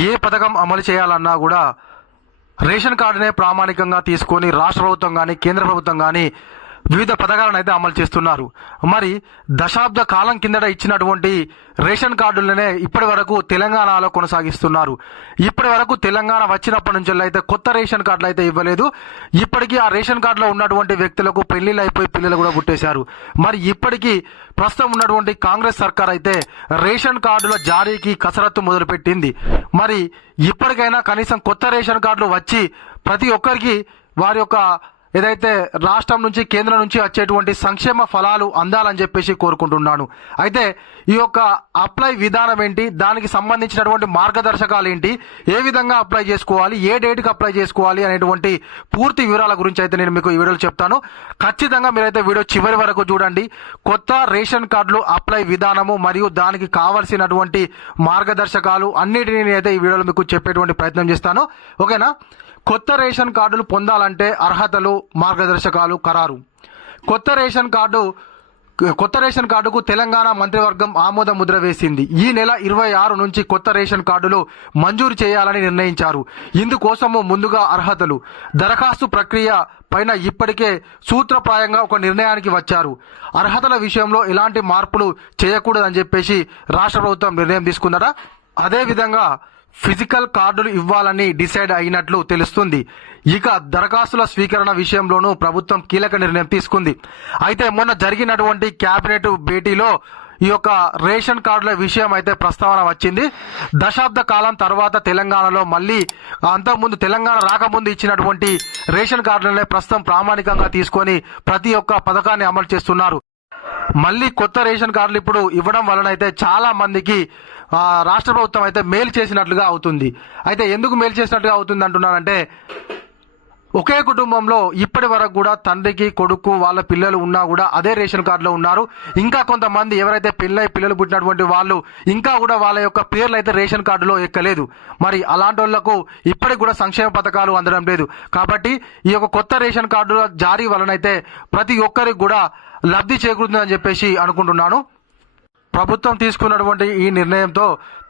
ఏ పథకం అమలు చేయాలన్నా కూడా రేషన్ కార్డునే ప్రామాణికంగా తీసుకొని రాష్ట్ర ప్రభుత్వం కానీ కేంద్ర ప్రభుత్వం కానీ వివిధ పథకాలను అయితే అమలు చేస్తున్నారు. మరి దశాబ్ద కాలం కిందట ఇచ్చినటువంటి రేషన్ కార్డులనే ఇప్పటి వరకు తెలంగాణలో కొనసాగిస్తున్నారు. ఇప్పటి వరకు తెలంగాణ వచ్చినప్పటి నుంచి అయితే కొత్త రేషన్ కార్డులు అయితే ఇవ్వలేదు. ఇప్పటికీ ఆ రేషన్ కార్డులో ఉన్నటువంటి వ్యక్తులకు పెళ్ళిళ్ళు అయిపోయి పిల్లలు కూడా పుట్టేశారు. మరి ఇప్పటికీ ప్రస్తుతం ఉన్నటువంటి కాంగ్రెస్ సర్కార్ అయితే రేషన్ కార్డుల జారీకి కసరత్తు మొదలుపెట్టింది. మరి ఇప్పటికైనా కనీసం కొత్త రేషన్ కార్డులు వచ్చి ప్రతి ఒక్కరికి వారి యొక్క ఏదైతే రాష్ట్రం నుంచి కేంద్రం నుంచి వచ్చేటువంటి సంక్షేమ ఫలాలు అందాలని చెప్పేసి కోరుకుంటున్నాను. అయితే ఈ యొక్క అప్లై విధానం ఏంటి? దానికి సంబంధించినటువంటి మార్గదర్శకాలు ఏంటి? ఏ విధంగా అప్లై చేసుకోవాలి? ఏ డేట్కి అప్లై చేసుకోవాలి? అనేటువంటి పూర్తి వివరాల గురించి అయితే నేను మీకు ఈ వీడియోలో చెప్తాను. ఖచ్చితంగా మీరైతే వీడియో చివరి వరకు చూడండి. కొత్త రేషన్ కార్డులు అప్లై విధానము మరియు దానికి కావలసినటువంటి మార్గదర్శకాలు అన్నిటిని అయితే ఈ వీడియోలో మీకు చెప్పేటువంటి ప్రయత్నం చేస్తాను. ఓకేనా? కొత్త రేషన్ కార్డులు పొందాలంటే అర్హతలు మార్గదర్శకాలు ఖరారు. కొత్త రేషన్ కార్డు కొత్త రేషన్ కార్డుకు తెలంగాణ మంత్రివర్గం ఆమోద ముద్ర వేసింది. ఈ నెల ఇరవై ఆరు నుంచి కొత్త రేషన్ కార్డులు మంజూరు చేయాలని నిర్ణయించారు. ఇందుకోసము ముందుగా అర్హతలు. దరఖాస్తు ప్రక్రియ పైన ఇప్పటికే సూత్రప్రాయంగా ఒక నిర్ణయానికి వచ్చారు. అర్హతల విషయంలో ఎలాంటి మార్పులు చేయకూడదని చెప్పేసి రాష్ట్ర ప్రభుత్వం నిర్ణయం తీసుకుందట అదేవిధంగా ఫిజికల్ కార్డులు ఇవ్వాలని డిసైడ్ అయినట్లు తెలుస్తుంది. ఇక దరఖాస్తుల స్వీకరణ విషయంలోనూ ప్రభుత్వం కీలక నిర్ణయం తీసుకుంది. అయితే మొన్న జరిగినటువంటి కేబినెట్ భేటీలో ఈ యొక్క రేషన్ కార్డుల విషయం అయితే ప్రస్తావన వచ్చింది. దశాబ్ద కాలం తర్వాత తెలంగాణలో మళ్ళీ అంతకుముందు తెలంగాణ రాకముందు ఇచ్చినటువంటి రేషన్ కార్డులనే ప్రస్తుతం ప్రామాణికంగా తీసుకొని ప్రతి ఒక్క పథకాన్ని అమలు చేస్తున్నారు. మళ్ళీ కొత్త రేషన్ కార్డులు ఇప్పుడు ఇవ్వడం వలన అయితే చాలా మందికి రాష్ట్ర ప్రభుత్వం అయితే మేలు చేసినట్లుగా అవుతుంది. అయితే ఎందుకు మేలు చేసినట్టుగా అవుతుంది అంటున్నానంటే ఒకే కుటుంబంలో ఇప్పటి వరకు కూడా తండ్రికి కొడుకు వాళ్ళ పిల్లలు ఉన్నా కూడా అదే రేషన్ కార్డులో ఉన్నారు. ఇంకా కొంతమంది ఎవరైతే పెళ్ళై పిల్లలు పుట్టినటువంటి వాళ్ళు ఇంకా కూడా వాళ్ళ యొక్క పేర్లు అయితే రేషన్ కార్డులో ఎక్కలేదు. మరి అలాంటి వాళ్ళకు ఇప్పటికి కూడా సంక్షేమ పథకాలు అందడం లేదు. కాబట్టి ఈ యొక్క కొత్త రేషన్ కార్డుల జారీ వలనైతే ప్రతి ఒక్కరికి కూడా లబ్ధి చేకూరుతుందని చెప్పేసి అనుకుంటున్నాను. ప్రభుత్వం తీసుకున్నటువంటి ఈ నిర్ణయంతో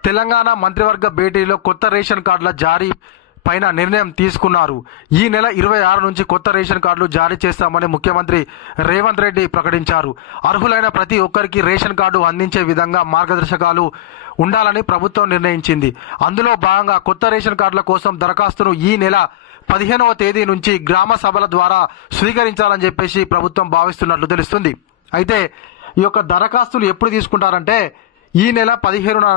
తెలంగాణ మంత్రివర్గ భేటీలో కొత్త రేషన్ కార్డుల జారీ పైన నిర్ణయం తీసుకున్నారు. ఈ నెల ఇరవై ఆరు నుంచి కొత్త రేషన్ కార్డులు జారీ చేస్తామని ముఖ్యమంత్రి రేవంత్ రెడ్డి ప్రకటించారు. అర్హులైన ప్రతి ఒక్కరికి రేషన్ కార్డు అందించే విధంగా మార్గదర్శకాలు ఉండాలని ప్రభుత్వం నిర్ణయించింది. అందులో భాగంగా కొత్త రేషన్ కార్డుల కోసం దరఖాస్తును ఈ నెల పదిహేనవ తేదీ నుంచి గ్రామ సభల ద్వారా స్వీకరించాలని చెప్పేసి ప్రభుత్వం భావిస్తున్నట్లు తెలుస్తుంది. అయితే ఈ యొక్క దరఖాస్తులు ఎప్పుడు తీసుకుంటారంటే ఈ నెల పదిహేనున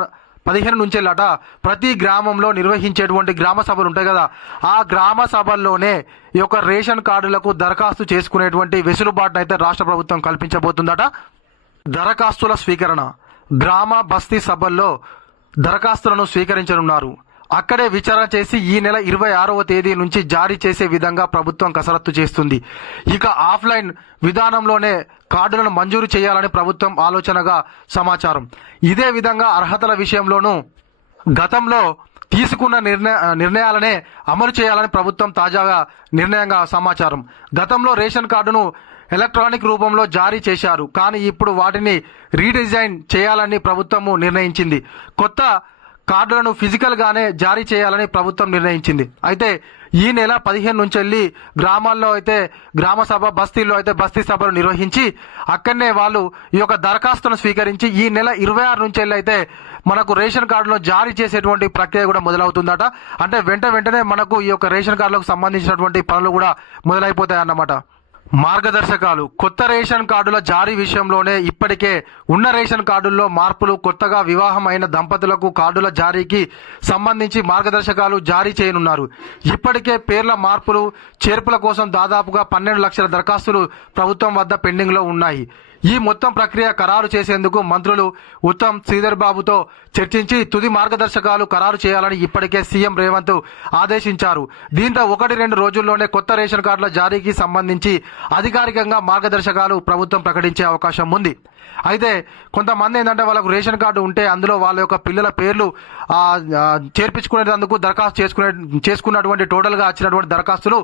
పదిహేను నుంచేలాట ప్రతి గ్రామంలో నిర్వహించేటువంటి గ్రామ సభలు ఉంటాయి కదా. ఆ గ్రామ సభల్లోనే ఈ యొక్క రేషన్ కార్డులకు దరఖాస్తు చేసుకునేటువంటి వెసులుబాటును అయితే రాష్ట్ర ప్రభుత్వం కల్పించబోతుందట. దరఖాస్తుల స్వీకరణ. గ్రామ బస్తీ సభల్లో దరఖాస్తులను స్వీకరించనున్నారు. అక్కడే విచారణ చేసి ఈ నెల ఇరవై ఆరవ తేదీ నుంచి జారీ చేసే విధంగా ప్రభుత్వం కసరత్తు చేస్తుంది. ఇక ఆఫ్లైన్ విధానంలోనే కార్డులను మంజూరు చేయాలని ప్రభుత్వం ఆలోచనగా సమాచారం. ఇదే విధంగా అర్హతల విషయంలోనూ గతంలో తీసుకున్న నిర్ణయ నిర్ణయాలనే అమలు చేయాలని ప్రభుత్వం తాజాగా నిర్ణయంగా సమాచారం. గతంలో రేషన్ కార్డును ఎలక్ట్రానిక్ రూపంలో జారీ చేశారు. కానీ ఇప్పుడు వాటిని రీడిజైన్ చేయాలని ప్రభుత్వము నిర్ణయించింది. కొత్త కార్డులను ఫిజికల్ గానే జారీ చేయాలని ప్రభుత్వం నిర్ణయించింది. అయితే ఈ నెల పదిహేను నుంచి వెళ్ళి గ్రామాల్లో అయితే గ్రామ సభ బస్తీల్లో అయితే బస్తీ సభలు నిర్వహించి అక్కడనే వాళ్ళు ఈ యొక్క దరఖాస్తును స్వీకరించి ఈ నెల ఇరవై ఆరు నుంచి వెళ్ళి అయితే మనకు రేషన్ కార్డులో జారీ చేసేటువంటి ప్రక్రియ కూడా మొదలవుతుందట. అంటే వెంట వెంటనే మనకు ఈ యొక్క రేషన్ కార్డులకు సంబంధించినటువంటి పనులు కూడా మొదలైపోతాయి అన్నమాట మార్గదర్శకాలు. కొత్త రేషన్ కార్డుల జారీ విషయంలోనే ఇప్పటికే ఉన్న రేషన్ కార్డుల్లో మార్పులు కొత్తగా వివాహం అయిన దంపతులకు కార్డుల జారీకి సంబంధించి మార్గదర్శకాలు జారీ చేయనున్నారు. ఇప్పటికే పేర్ల మార్పులు చేర్పుల కోసం దాదాపుగా పన్నెండు లక్షల దరఖాస్తులు ప్రభుత్వం వద్ద పెండింగ్లో ఉన్నాయి. ఈ మొత్తం ప్రక్రియ ఖరారు చేసేందుకు మంత్రులు ఉత్తమ్ శ్రీధర్ బాబుతో చర్చించి తుది మార్గదర్శకాలు ఖరారు చేయాలని ఇప్పటికే సీఎం రేవంత్ ఆదేశించారు. దీంతో ఒకటి రెండు రోజుల్లోనే కొత్త రేషన్ కార్డుల జారీకి సంబంధించి అధికారికంగా మార్గదర్శకాలు ప్రభుత్వం ప్రకటించే అవకాశం ఉంది. అయితే కొంతమంది ఏంటంటే వాళ్ళకు రేషన్ కార్డు ఉంటే అందులో వాళ్ళ యొక్క పిల్లల పేర్లు చేర్పించుకునేందుకు దరఖాస్తు చేసుకునే చేసుకున్నటువంటి టోటల్గా వచ్చినటువంటి దరఖాస్తులు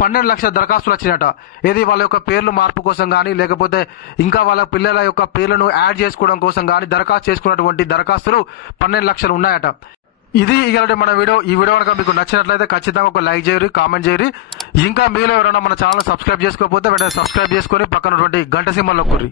పన్నెండు లక్షల దరఖాస్తులు వచ్చినట. ఏది వాళ్ళ యొక్క పేర్లు మార్పు కోసం కానీ లేకపోతే ఇంకా వాళ్ళ పిల్లల యొక్క పేర్లను యాడ్ చేసుకోవడం కోసం కానీ దరఖాస్తు చేసుకున్నటువంటి దరఖాస్తులు పన్నెండు లక్షలు ఉన్నాయట. ఇది ఇలాంటి మన వీడియో. ఈ వీడియో కనుక మీకు నచ్చినట్లయితే ఖచ్చితంగా ఒక లైక్ చేయరు కామెంట్ చేయరు ఇంకా మీలో ఎవరైనా మన ఛానల్ సబ్స్క్రైబ్ చేసుకోకపోతే వెంటనే సబ్స్క్రైబ్ చేసుకొని పక్కనటువంటి గంట సింబల్ కూర్రి